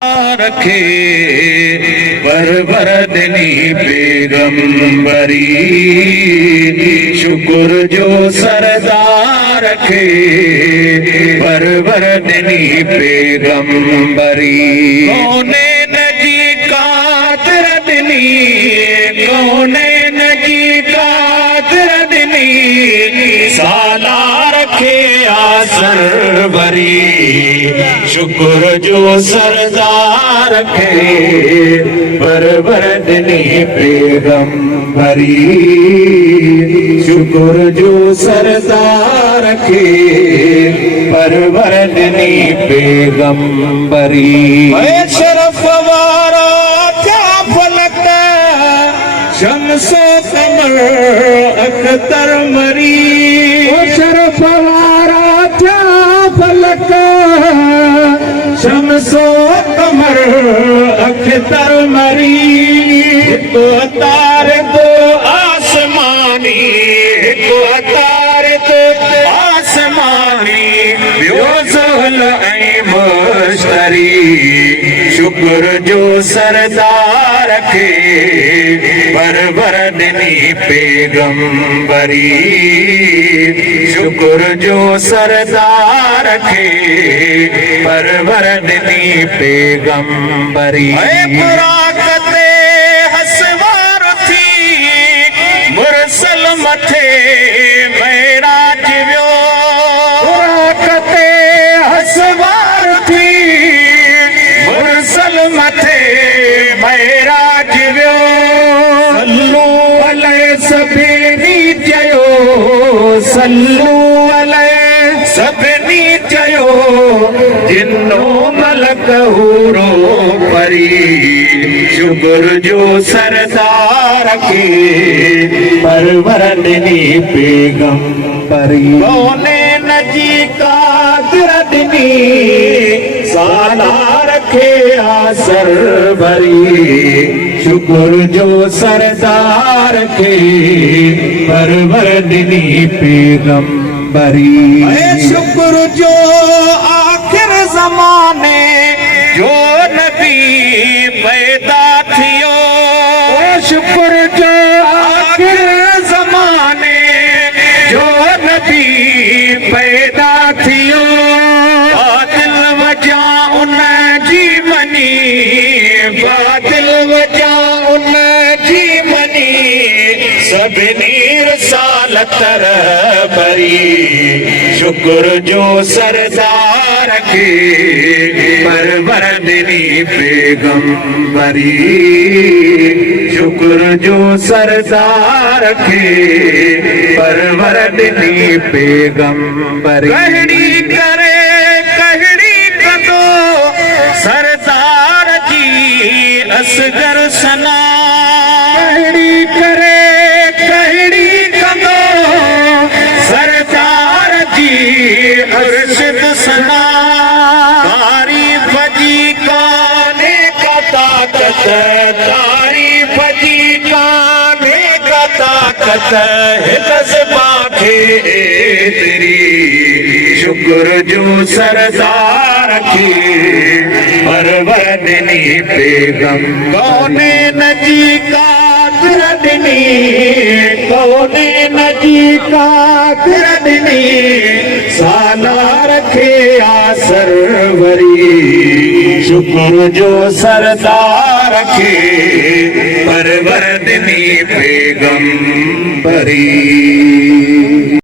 रखे परवरदिनी पैगंबरी, शुक्र जो सरदार रखे परवरदिनी पैगंबरी। कौने नजी कादरदिनी, कौने नजी कादरदिनी, साला रखे आसर भरी, शुक्र जो सरदार रखे परवरदिनी पैगंबरी, शुक्र जो सरदार रखे परवरदिनी पैगंबरी। शरफ वारा क्या फलक शम्सो कमर अख्तर मरी, शरफ वारा क्या फलक शम्सो कमर अख्तर मरी। तो तारे तो आसमानी, तो तारे तो आसमानी, बेज़ोल ऐं मुश्तरी, शुक्र जो सरदार रखे परवरदिनी पैगंबरी, शुक्र जो सरदार रखे परवरदिनी पैगंबरी। पुराकते हसवार थी मुरसल मथे मेराज वियो, पुराकते हसवार थी मुरसल मथे मेराज वियो। सल्लू अलैहि सभिनी चयो, सल्लू अलैहि सभिनी चयो, जिन्नो मलक हूरो परी, शुक्र जो सरदार रखे परवरदिनी पैगंबरी। कौने नजी कादरदिनी, साला रखे आसर भरी, शुक्र जो सरदार रखे परवरदिनी पैगंबरी। शुक्र जो आखिर ज़माने जो नबी पैदा थियो, शुक्र जो आखिर ज़माने जो नबी पैदा थियो। बातिल वजह उन जी मनी, बातिल वजह उन जी मनी, सभिनी रसालत भरी, शुक्र जो सरदार रखे परवरदिनी पैगंबरी, शुक्र जो सरदार रखे परवरदिनी पैगंबरी। कहड़ी करे कहड़ी कदो सरदार जी असगर सना, कहड़ी करे कहड़ी कदो सरदार जी अरशद सना। तारीफ जी काने का ताकत, तारीफ जी काने का ताकत है जज्बा के तेरी, शुक्र जो सरदार रखे परवरदिनी पैगंबरी। कौने नजी कादरदिनी, कौने नजी कादरदिनी, साला रखे आसर भरी, शुक्र जो सरदार रखे परवरदिनी पैगंबरी।